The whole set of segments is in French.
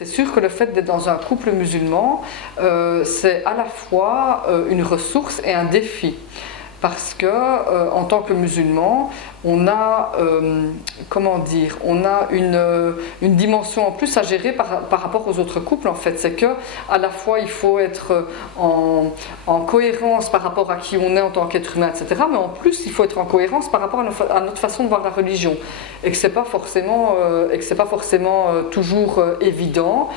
C'est sûr que le fait d'être dans un couple musulman, c'est à la fois une ressource et un défi. Parce que, en tant que musulman, on a, on a une dimension en plus à gérer par rapport aux autres couples. En fait, c'est que à la fois il faut être en cohérence par rapport à qui on est en tant qu'être humain, etc. Mais en plus, il faut être en cohérence par rapport à notre façon de voir la religion, et que c'est pas forcément, toujours évident,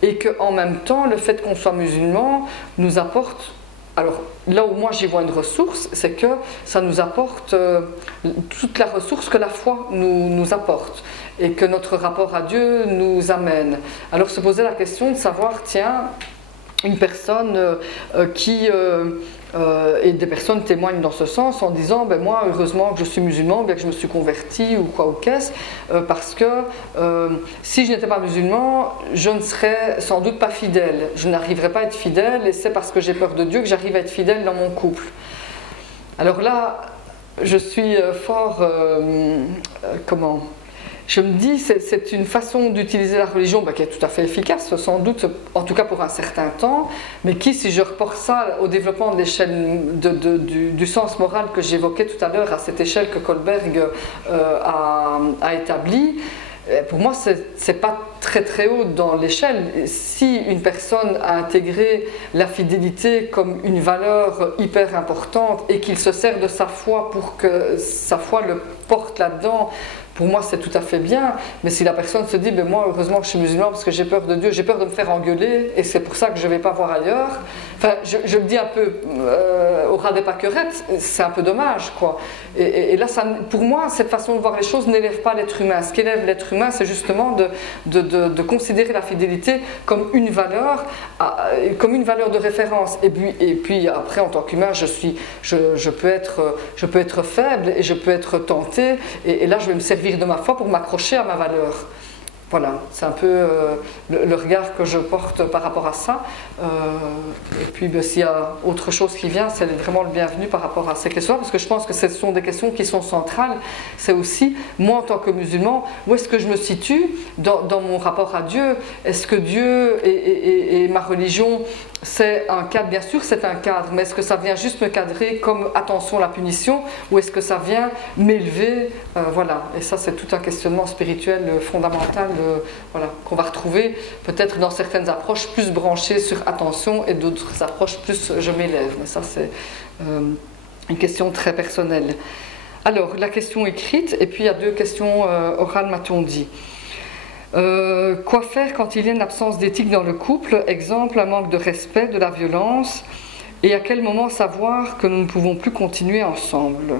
et que en même temps, le fait qu'on soit musulman nous apporte. Alors là où moi j'y vois une ressource, c'est que ça nous apporte toute la ressource que la foi nous apporte et que notre rapport à Dieu nous amène. Alors se poser la question de savoir, tiens, une personne et des personnes témoignent dans ce sens en disant ben moi heureusement que je suis musulman, bien que je me suis converti ou quoi ou qu'est-ce, parce que si je n'étais pas musulman, je ne serais sans doute pas fidèle, je n'arriverais pas à être fidèle, et c'est parce que j'ai peur de Dieu que j'arrive à être fidèle dans mon couple. Alors là, je suis fort je me dis, c'est une façon d'utiliser la religion qui est tout à fait efficace, sans doute, en tout cas pour un certain temps, mais qui, si je reporte ça au développement de l'échelle du sens moral que j'évoquais tout à l'heure, à cette échelle que Kohlberg a établie, pour moi, c'est pas très très haut dans l'échelle. Si une personne a intégré la fidélité comme une valeur hyper importante et qu'il se sert de sa foi pour que sa foi le porte là-dedans, pour moi c'est tout à fait bien. Mais si la personne se dit moi heureusement que je suis musulman parce que j'ai peur de Dieu, j'ai peur de me faire engueuler et c'est pour ça que je ne vais pas voir ailleurs, enfin je le dis un peu au ras des pâquerettes, c'est un peu dommage quoi. Et là pour moi cette façon de voir les choses n'élève pas l'être humain. Ce qui élève l'être humain, c'est justement de considérer la fidélité comme une valeur de référence. Et puis après en tant qu'humain je peux être faible et je peux être tenté, et là je vais me servir de ma foi pour m'accrocher à ma valeur. Voilà, c'est un peu le regard que je porte par rapport à ça. Et puis s'il y a autre chose qui vient, c'est vraiment le bienvenu par rapport à ces questions, parce que je pense que ce sont des questions qui sont centrales. C'est aussi, moi en tant que musulman, où est-ce que je me situe dans mon rapport à Dieu? Est-ce que Dieu et ma religion, c'est un cadre? Bien sûr c'est un cadre, mais est-ce que ça vient juste me cadrer comme attention la punition, ou est-ce que ça vient m'élever? Voilà, et ça c'est tout un questionnement spirituel fondamental qu'on va retrouver peut-être dans certaines approches plus branchées sur attention et d'autres approches plus je m'élève, mais ça c'est une question très personnelle. Alors la question écrite, et puis il y a deux questions orales, m'a-t-on dit. Quoi faire quand il y a une absence d'éthique dans le couple, exemple un manque de respect, de la violence, et à quel moment savoir que nous ne pouvons plus continuer ensemble?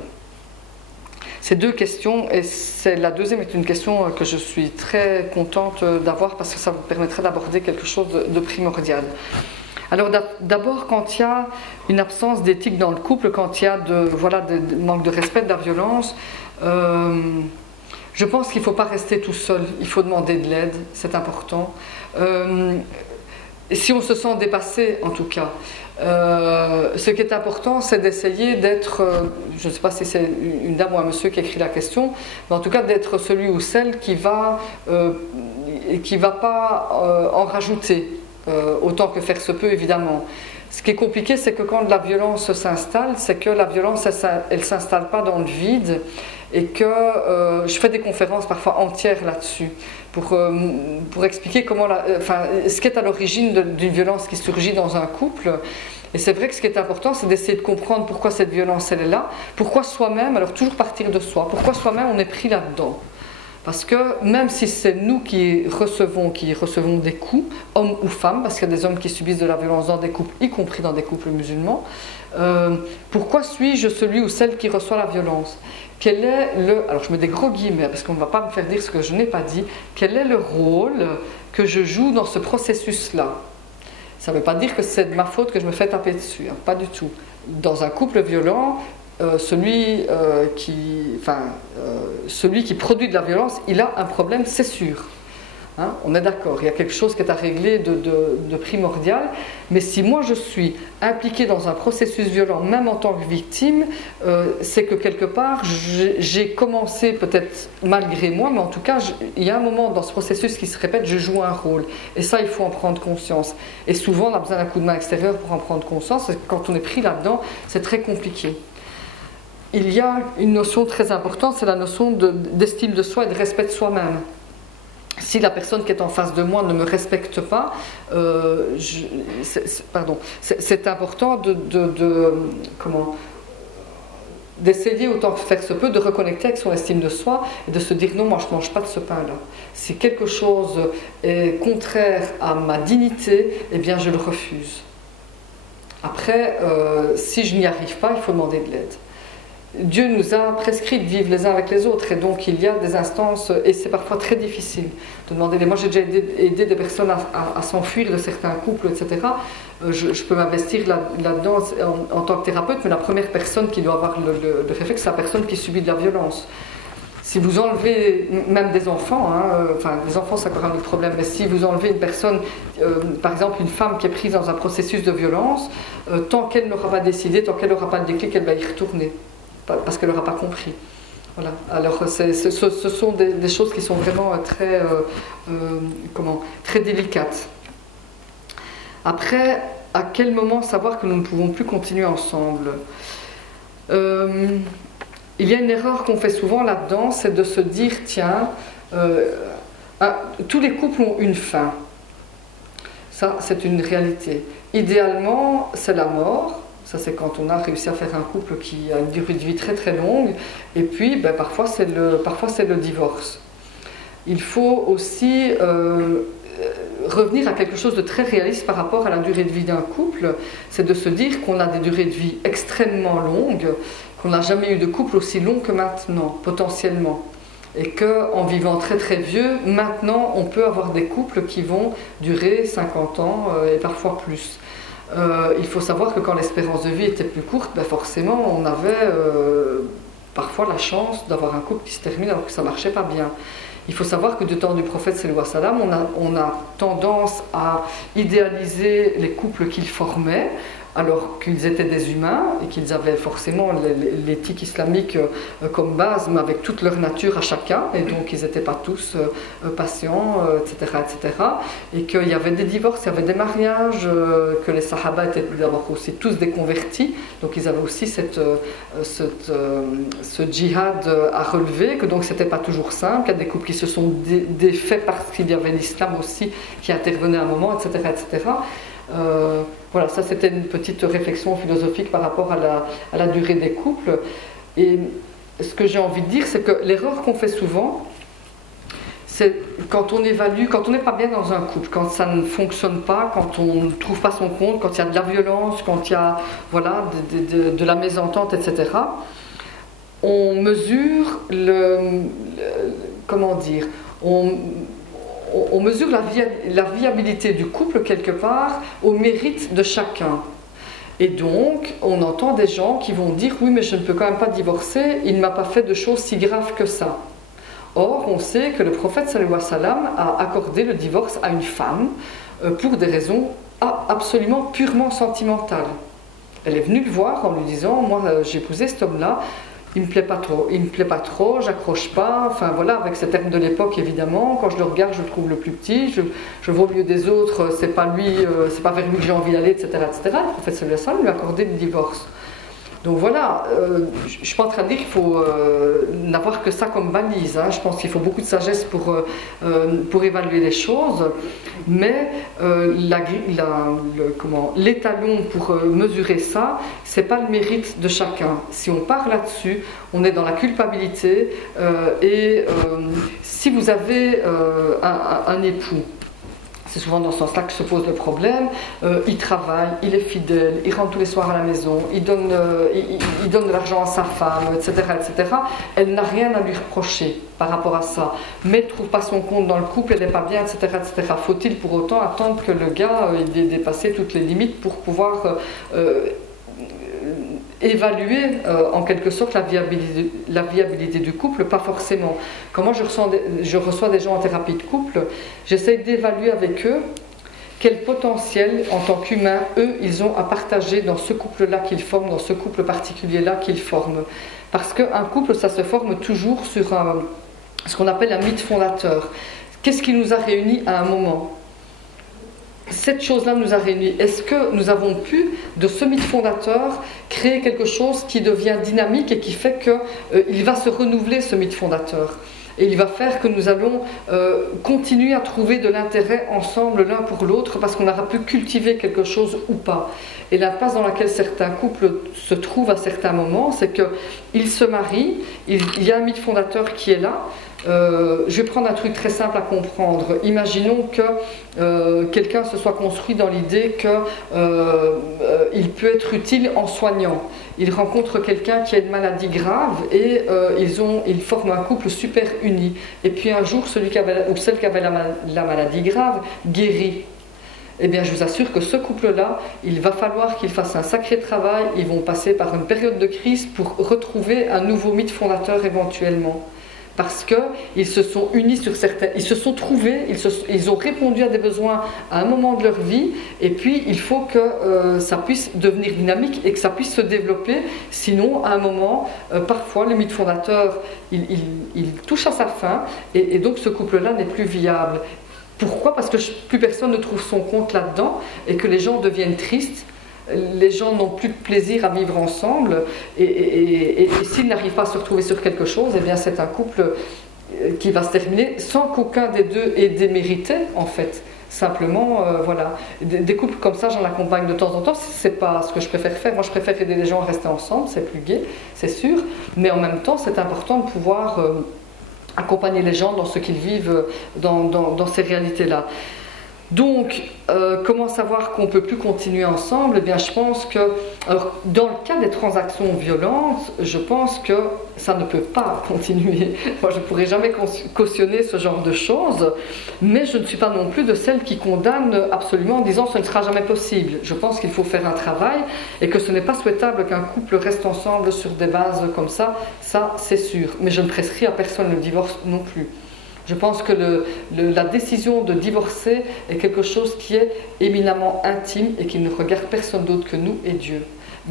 Ces deux questions, et la deuxième est une question que je suis très contente d'avoir parce que ça vous permettrait d'aborder quelque chose de primordial. Alors d'abord, quand il y a une absence d'éthique dans le couple, quand il y a de manque de respect, de la violence, je pense qu'il ne faut pas rester tout seul, il faut demander de l'aide, c'est important. Et si on se sent dépassé, en tout cas, ce qui est important, c'est d'essayer d'être, je ne sais pas si c'est une dame ou un monsieur qui écrit la question, mais en tout cas d'être celui ou celle qui va pas en rajouter, autant que faire se peut évidemment. Ce qui est compliqué, c'est que quand la violence s'installe, c'est que la violence, elle ne s'installe pas dans le vide, et que je fais des conférences parfois entières là-dessus pour expliquer ce qui est à l'origine d'une violence qui surgit dans un couple. Et c'est vrai que ce qui est important, c'est d'essayer de comprendre pourquoi cette violence elle est là, pourquoi soi-même, alors toujours partir de soi, pourquoi soi-même on est pris là-dedans. Parce que même si c'est nous qui recevons des coups, hommes ou femmes, parce qu'il y a des hommes qui subissent de la violence dans des couples, y compris dans des couples musulmans, pourquoi suis-je celui ou celle qui reçoit la violence? Quel est alors je mets des gros guillemets parce qu'on ne va pas me faire dire ce que je n'ai pas dit, quel est le rôle que je joue dans ce processus-là? Ça ne veut pas dire que c'est de ma faute que je me fais taper dessus, hein, pas du tout. Dans un couple violent, celui qui produit de la violence, il a un problème, c'est sûr. Hein, on est d'accord, il y a quelque chose qui est à régler de primordial, mais si moi je suis impliquée dans un processus violent, même en tant que victime, c'est que quelque part j'ai commencé, peut-être malgré moi, mais en tout cas il y a un moment dans ce processus qui se répète, je joue un rôle, et ça il faut en prendre conscience. Et souvent on a besoin d'un coup de main extérieur pour en prendre conscience, et quand on est pris là-dedans, c'est très compliqué. Il y a une notion très importante, c'est la notion d'estime de soi et de respect de soi-même. Si la personne qui est en face de moi ne me respecte pas, c'est important d'essayer autant que faire se peut de reconnecter avec son estime de soi et de se dire non, moi je ne mange pas de ce pain-là. Si quelque chose est contraire à ma dignité, eh bien je le refuse. Après, si je n'y arrive pas, il faut demander de l'aide. Dieu nous a prescrit de vivre les uns avec les autres, et donc il y a des instances, et c'est parfois très difficile de demander. Moi j'ai déjà aidé des personnes à s'enfuir de certains couples, etc. Je peux m'investir là-dedans en tant que thérapeute, mais la première personne qui doit avoir le réflexe, c'est la personne qui subit de la violence. Si vous enlevez, même des enfants, enfin les enfants c'est encore un autre problème, mais si vous enlevez une personne, par exemple une femme qui est prise dans un processus de violence, tant qu'elle n'aura pas décidé, tant qu'elle n'aura pas le déclic, elle va y retourner. Parce qu'elle n'aura pas compris. Voilà. Alors ce sont des choses qui sont vraiment très délicates. Après, à quel moment savoir que nous ne pouvons plus continuer ensemble? Il y a une erreur qu'on fait souvent là-dedans, c'est de se dire, tiens, tous les couples ont une fin. Ça, c'est une réalité. Idéalement, c'est la mort. Ça, c'est quand on a réussi à faire un couple qui a une durée de vie très très longue. Et puis, parfois, c'est le divorce. Il faut aussi revenir à quelque chose de très réaliste par rapport à la durée de vie d'un couple. C'est de se dire qu'on a des durées de vie extrêmement longues, qu'on n'a jamais eu de couple aussi long que maintenant, potentiellement. Et qu'en vivant très très vieux, maintenant, on peut avoir des couples qui vont durer 50 ans et parfois plus. Il faut savoir que quand l'espérance de vie était plus courte, forcément on avait parfois la chance d'avoir un couple qui se termine alors que ça ne marchait pas bien. Il faut savoir que du temps du prophète sallallahu alayhi wa sallam, on a tendance à idéaliser les couples qu'il formait, alors qu'ils étaient des humains et qu'ils avaient forcément l'éthique islamique comme base, mais avec toute leur nature à chacun, et donc ils n'étaient pas tous patients, etc., etc. Et qu'il y avait des divorces, il y avait des mariages, que les sahaba étaient d'abord aussi tous des convertis, donc ils avaient aussi ce djihad à relever, que donc c'était pas toujours simple, il y a des couples qui se sont défaits parce qu'il y avait l'islam aussi qui intervenait à un moment, etc., etc. Voilà, ça c'était une petite réflexion philosophique par rapport à la durée des couples. Et ce que j'ai envie de dire, c'est que l'erreur qu'on fait souvent, c'est quand on évalue, quand on n'est pas bien dans un couple, quand ça ne fonctionne pas, quand on ne trouve pas son compte, quand il y a de la violence, quand il y a de la mésentente, etc. On mesure on mesure la viabilité du couple quelque part au mérite de chacun. Et donc, on entend des gens qui vont dire « Oui, mais je ne peux quand même pas divorcer, il ne m'a pas fait de choses si graves que ça. » Or, on sait que le prophète sallallahu alayhi wa sallam a accordé le divorce à une femme pour des raisons absolument purement sentimentales. Elle est venue le voir en lui disant « Moi, j'ai épousé cet homme-là, il me plaît pas trop, j'accroche pas, enfin voilà, avec ces termes de l'époque évidemment, quand je le regarde je le trouve le plus petit, je vaux mieux des autres, c'est pas lui, c'est pas vers lui que j'ai envie d'aller, etc., etc. Le prophète sallallahu alayhi wa sallam lui a accordé le divorce. Donc voilà, je ne suis pas en train de dire qu'il faut n'avoir que ça comme balise, hein. Je pense qu'il faut beaucoup de sagesse pour évaluer les choses, mais l'étalon pour mesurer ça, c'est pas le mérite de chacun. Si on part là-dessus, on est dans la culpabilité, si vous avez un époux, c'est souvent dans ce sens-là que se pose le problème. Il travaille, il est fidèle, il rentre tous les soirs à la maison, il donne de l'argent à sa femme, etc., etc. Elle n'a rien à lui reprocher par rapport à ça. Mais elle ne trouve pas son compte dans le couple, elle n'est pas bien, etc., etc. Faut-il pour autant attendre que le gars ait dépassé toutes les limites pour pouvoir évaluer en quelque sorte la viabilité du couple, pas forcément. Quand moi je reçois des gens en thérapie de couple, j'essaie d'évaluer avec eux quel potentiel en tant qu'humains, eux, ils ont à partager dans ce couple-là qu'ils forment, dans ce couple particulier-là qu'ils forment. Parce qu'un couple, ça se forme toujours sur ce qu'on appelle un mythe fondateur. Qu'est-ce qui nous a réunis à un moment ? Cette chose-là nous a réunis. Est-ce que nous avons pu, de ce mythe fondateur, créer quelque chose qui devient dynamique et qui fait qu'il va se renouveler, ce mythe fondateur ? Et il va faire que nous allons continuer à trouver de l'intérêt ensemble l'un pour l'autre parce qu'on aura pu cultiver quelque chose ou pas. Et l'impasse dans laquelle certains couples se trouvent à certains moments, c'est qu'ils se marient, il y a un mythe fondateur qui est là. Je vais prendre un truc très simple à comprendre. Imaginons que quelqu'un se soit construit dans l'idée qu'il peut être utile en soignant. Il rencontre quelqu'un qui a une maladie grave et ils forment un couple super uni. Et puis un jour, celui ou celle qui avait la maladie grave guérit. Eh bien, je vous assure que ce couple-là, il va falloir qu'il fasse un sacré travail. Ils vont passer par une période de crise pour retrouver un nouveau mythe fondateur éventuellement. Parce qu'ils se sont unis sur certains, ils se sont trouvés, ils ont répondu à des besoins à un moment de leur vie, et puis il faut que ça puisse devenir dynamique et que ça puisse se développer. Sinon, à un moment, parfois le mythe fondateur, il touche à sa fin, et donc ce couple-là n'est plus viable. Pourquoi ? Parce que plus personne ne trouve son compte là-dedans, et que les gens deviennent tristes. Les gens n'ont plus de plaisir à vivre ensemble et s'ils n'arrivent pas à se retrouver sur quelque chose, eh bien c'est un couple qui va se terminer sans qu'aucun des deux ait démérité en fait. Simplement, voilà. Des couples comme ça, j'en accompagne de temps en temps. C'est pas ce que je préfère faire. Moi, je préfère aider les gens à rester ensemble, c'est plus gai, c'est sûr. Mais en même temps, c'est important de pouvoir accompagner les gens dans ce qu'ils vivent dans ces réalités-là. Donc, comment savoir qu'on ne peut plus continuer ensemble ? Eh bien, je pense que, alors, dans le cas des transactions violentes, je pense que ça ne peut pas continuer. Moi, je ne pourrais jamais cautionner ce genre de choses, mais je ne suis pas non plus de celles qui condamnent absolument en disant ce ne sera jamais possible. Je pense qu'il faut faire un travail et que ce n'est pas souhaitable qu'un couple reste ensemble sur des bases comme ça c'est sûr. Mais je ne prescris à personne le divorce non plus. Je pense que la décision de divorcer est quelque chose qui est éminemment intime et qui ne regarde personne d'autre que nous et Dieu.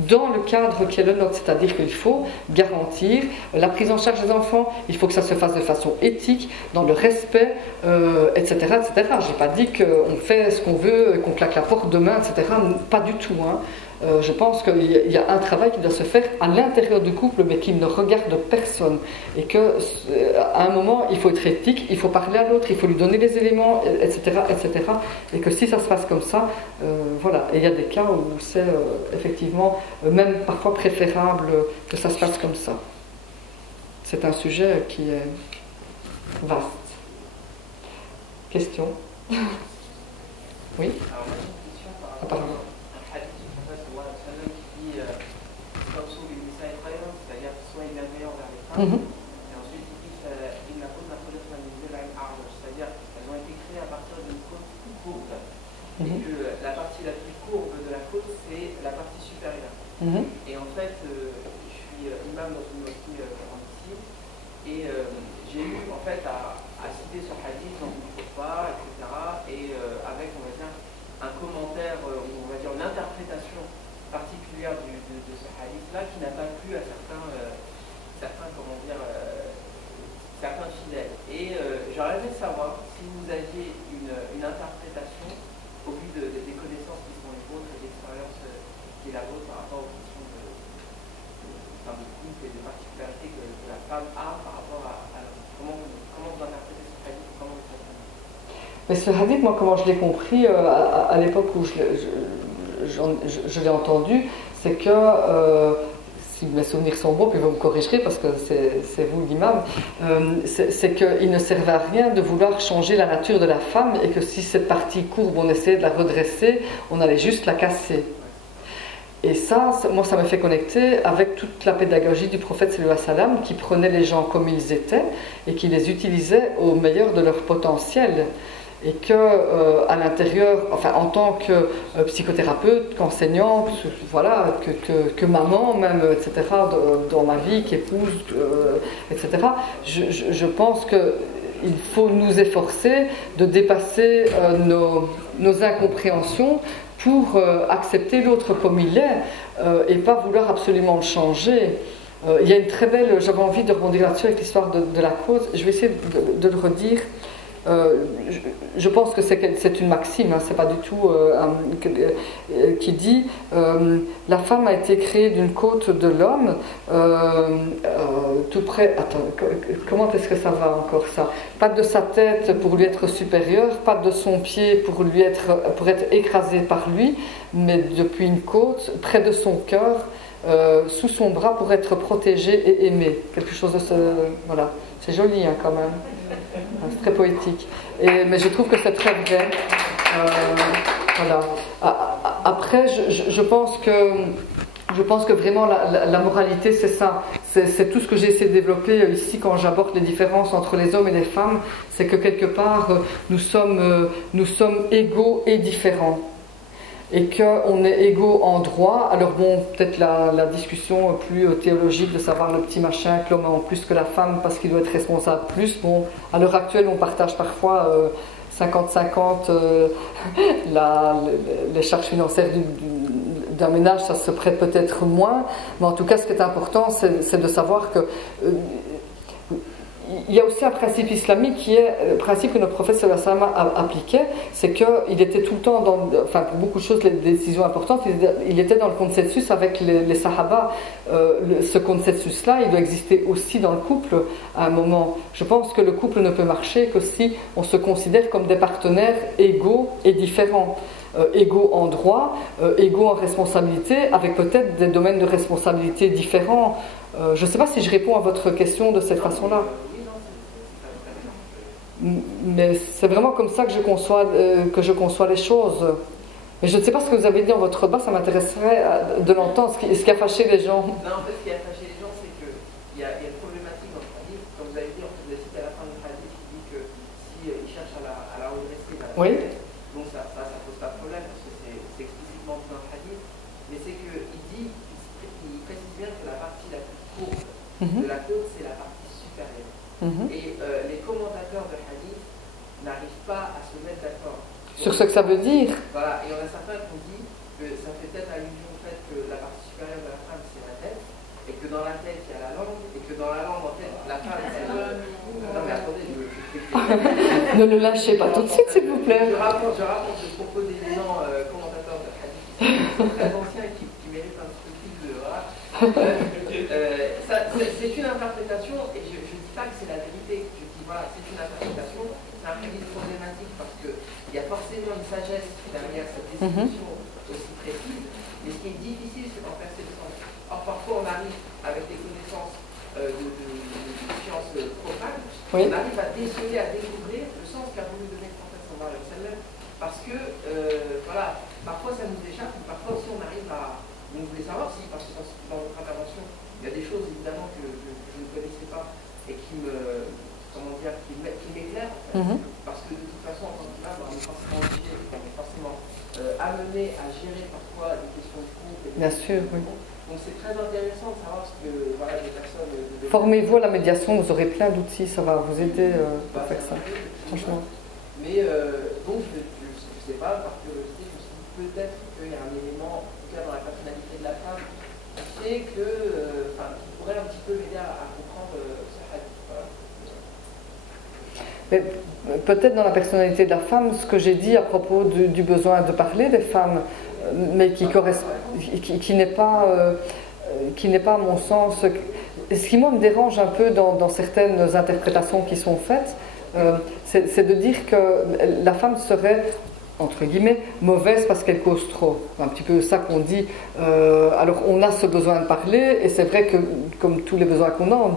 Dans le cadre qui est le nôtre, c'est-à-dire qu'il faut garantir la prise en charge des enfants, il faut que ça se fasse de façon éthique, dans le respect, etc., etc. Je n'ai pas dit qu'on fait ce qu'on veut, qu'on claque la porte demain, etc. Pas du tout, hein. Je pense qu'il y a un travail qui doit se faire à l'intérieur du couple, mais qui ne regarde personne. Et qu'à un moment, il faut être éthique, il faut parler à l'autre, il faut lui donner les éléments, etc., etc. Et que si ça se passe comme ça, voilà. Et il y a des cas où c'est effectivement, même parfois préférable que ça se passe comme ça. C'est un sujet qui est vaste. Question ? Oui ? Apparemment. Et ensuite, il dit c'est-à-dire elles ont été créées à partir d'une côte plus courbe. Et que la partie la plus courbe de la côte, c'est la partie supérieure. Et en fait, je suis imam dans une mosquée ici, et j'ai eu en fait à citer ce hadith dans une khutba, etc. Et avec, on va dire, un commentaire, ou on va dire une interprétation particulière de ce hadith-là qui n'a pas plu à certains fidèles. Et j'aurais aimé savoir si vous aviez une interprétation au vu des connaissances qui sont les vôtres et l'expérience qui est la vôtre par rapport aux questions de couple et de particularités que la femme a par rapport à comment vous interprétez ce hadith, comment vous comprenez. Mais ce hadith, moi, comment je l'ai compris à l'époque où je l'ai entendu, c'est que si mes souvenirs sont bons, puis vous me corrigerez parce que c'est vous l'imam, c'est qu'il ne servait à rien de vouloir changer la nature de la femme et que si cette partie courbe, on essayait de la redresser, on allait juste la casser. Et ça, moi, ça me fait connecter avec toute la pédagogie du prophète sallallahu alayhi wa sallam qui prenait les gens comme ils étaient et qui les utilisait au meilleur de leur potentiel. et que à l'intérieur, enfin en tant que psychothérapeute, qu'enseignante, voilà, que maman même, etc., dans ma vie, qu'épouse, etc., je pense qu'il faut nous efforcer de dépasser nos incompréhensions pour accepter l'autre comme il est et pas vouloir absolument le changer. Il y a une très belle, j'avais envie de rebondir là-dessus avec l'histoire de la cause, je vais essayer de le redire. Je pense que c'est une maxime, hein, c'est pas du tout qui dit la femme a été créée d'une côte de l'homme tout près. Attends, comment est-ce que ça va encore ça? Pas de sa tête pour lui être supérieur, pas de son pied pour être écrasé par lui, mais depuis une côte, près de son cœur. Sous son bras pour être protégé et aimé. Quelque chose de ce... Voilà. C'est joli hein, quand même. C'est très poétique. Mais je trouve que c'est très vrai. Voilà. Après, je pense que vraiment la moralité, c'est ça. C'est tout ce que j'ai essayé de développer ici quand j'aborde les différences entre les hommes et les femmes. C'est que quelque part, nous sommes égaux et différents. Et qu'on est égaux en droit. Alors bon, peut-être la discussion plus théologique de savoir le petit machin que l'homme a en plus que la femme parce qu'il doit être responsable plus. Bon, à l'heure actuelle, on partage parfois 50-50 les charges financières d'un ménage, ça se prête peut-être moins. Mais en tout cas, ce qui est important, c'est de savoir que... il y a aussi un principe islamique qui est le principe que notre prophète sallallahu alayhi wa sallam appliquait, c'est qu'il était tout le temps pour beaucoup de choses, les décisions importantes, il était dans le consensus avec les sahaba. Ce consensus-là, il doit exister aussi dans le couple à un moment. Je pense que le couple ne peut marcher que si on se considère comme des partenaires égaux et différents. Égaux en droit, égaux en responsabilité, avec peut-être des domaines de responsabilité différents. Je ne sais pas si je réponds à votre question de cette façon-là. Mais c'est vraiment comme ça que je conçois les choses. Mais je ne sais pas ce que vous avez dit en votre bas, ça m'intéresserait de l'entendre, ce qui a fâché les gens. Non, en fait, ce qui a fâché les gens, c'est qu'il y a une problématique dans le hadith, comme vous avez dit, en fait, vous avez cité à la fin du hadith, qui dit que s'il cherche à la redresser, oui. Donc ça pose pas de problème, parce que c'est explicitement dit dans le hadith, mais c'est qu'il précise bien que la partie la plus courte de la côte, c'est la partie supérieure. Et les commentateurs de hadith n'arrivent pas à se mettre d'accord sur ce que ça veut dire. Voilà, et on a certains qui ont dit que ça fait peut-être allusion au fait que la partie supérieure de la femme c'est la tête, et que dans la tête il y a la langue, et que dans la langue en fait la femme c'est le... Non mais attendez, ne le lâchez pas tout de suite s'il vous plaît. Je rapporte le propos des gens commentateurs de hadith très anciens qui méritent un petit peu plus de... Voilà. C'est une interprétation, et je ne dis pas que c'est la vérité, je dis voilà, c'est une interprétation, c'est un hadith problématique parce qu'il y a forcément une sagesse derrière cette description aussi précise, mais ce qui est difficile c'est d'en faire ses sens. Or parfois on arrive avec des connaissances de sciences profanes, oui. On arrive à déceler, à découvrir le sens qu'a voulu donner le prophète sallallahu alayhi wa sallam, parce que voilà, parfois ça nous échappe, mais parfois aussi on arrive à... Donc, je voulais savoir si, parce que dans votre intervention, il y a des choses évidemment que je ne connaissais pas et qui m'éclairent, en fait, parce que de toute façon, en tant qu'imam, on est forcément obligé, on est forcément amené à gérer parfois des questions de couple. Bien sûr, oui. Donc c'est très intéressant de savoir ce que voilà, des personnes... Formez-vous à la médiation, vous aurez plein d'outils, ça va vous aider à faire ça, franchement. Mais donc, je ne sais pas, par curiosité, je me suis dit peut-être qu'il y a un élément, en tout cas dans la personnalité de la femme, qui fait que, qui pourrait un petit peu m'aider à comprendre ce hadith. Voilà. Peut-être dans la personnalité de la femme, ce que j'ai dit à propos du besoin de parler des femmes, mais qui n'est pas, à mon sens... Ce qui, moi, me dérange un peu dans certaines interprétations qui sont faites, c'est de dire que la femme serait, entre guillemets, mauvaise parce qu'elle cause trop. C'est un petit peu ça qu'on dit. Alors, on a ce besoin de parler, et c'est vrai que, comme tous les besoins qu'on a, on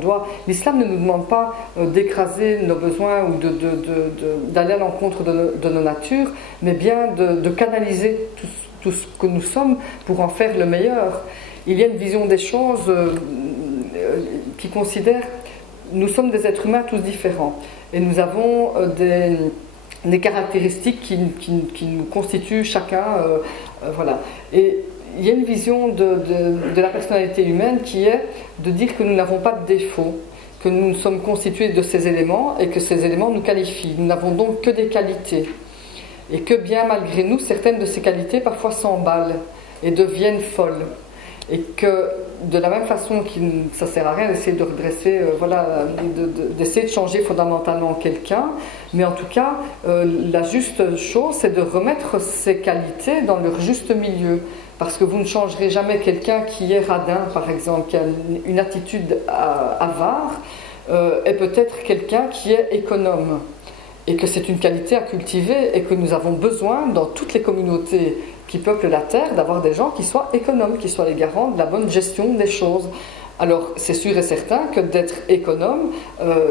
doit... L'islam ne nous demande pas d'écraser nos besoins ou d'aller à l'encontre de nos natures, mais bien de canaliser tout ce que nous sommes pour en faire le meilleur. Il y a une vision des choses qui considère nous sommes des êtres humains tous différents et nous avons des caractéristiques qui nous constituent chacun. Voilà. Et il y a une vision de la personnalité humaine qui est de dire que nous n'avons pas de défauts, que nous sommes constitués de ces éléments et que ces éléments nous qualifient. Nous n'avons donc que des qualités. Et que bien malgré nous, certaines de ces qualités parfois s'emballent et deviennent folles. Et que de la même façon que ça ne sert à rien d'essayer de redresser, d'essayer de changer fondamentalement quelqu'un, mais en tout cas, la juste chose, c'est de remettre ces qualités dans leur juste milieu. Parce que vous ne changerez jamais quelqu'un qui est radin, par exemple, qui a une attitude avare, et peut-être quelqu'un qui est économe. Et que c'est une qualité à cultiver et que nous avons besoin, dans toutes les communautés qui peuplent la terre, d'avoir des gens qui soient économes, qui soient les garants de la bonne gestion des choses. Alors, c'est sûr et certain que d'être économe,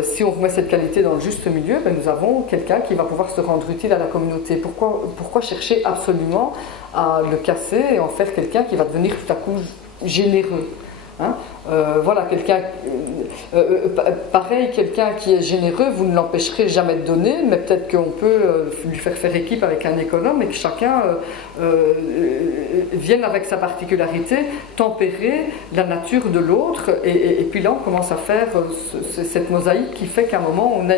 si on remet cette qualité dans le juste milieu, ben, nous avons quelqu'un qui va pouvoir se rendre utile à la communauté. Pourquoi chercher absolument à le casser et en faire quelqu'un qui va devenir tout à coup généreux, hein? Voilà, pareil, quelqu'un qui est généreux, vous ne l'empêcherez jamais de donner, mais peut-être qu'on peut lui faire équipe avec un économe et que chacun vienne avec sa particularité tempérer la nature de l'autre, et puis là on commence à faire cette mosaïque qui fait qu'à un moment on a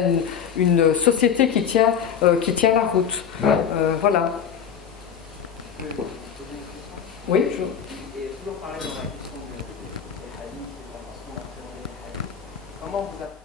une société qui tient la route. Voilà. Oui, toujours parler dans la question des hadiths, comment vous appréhendez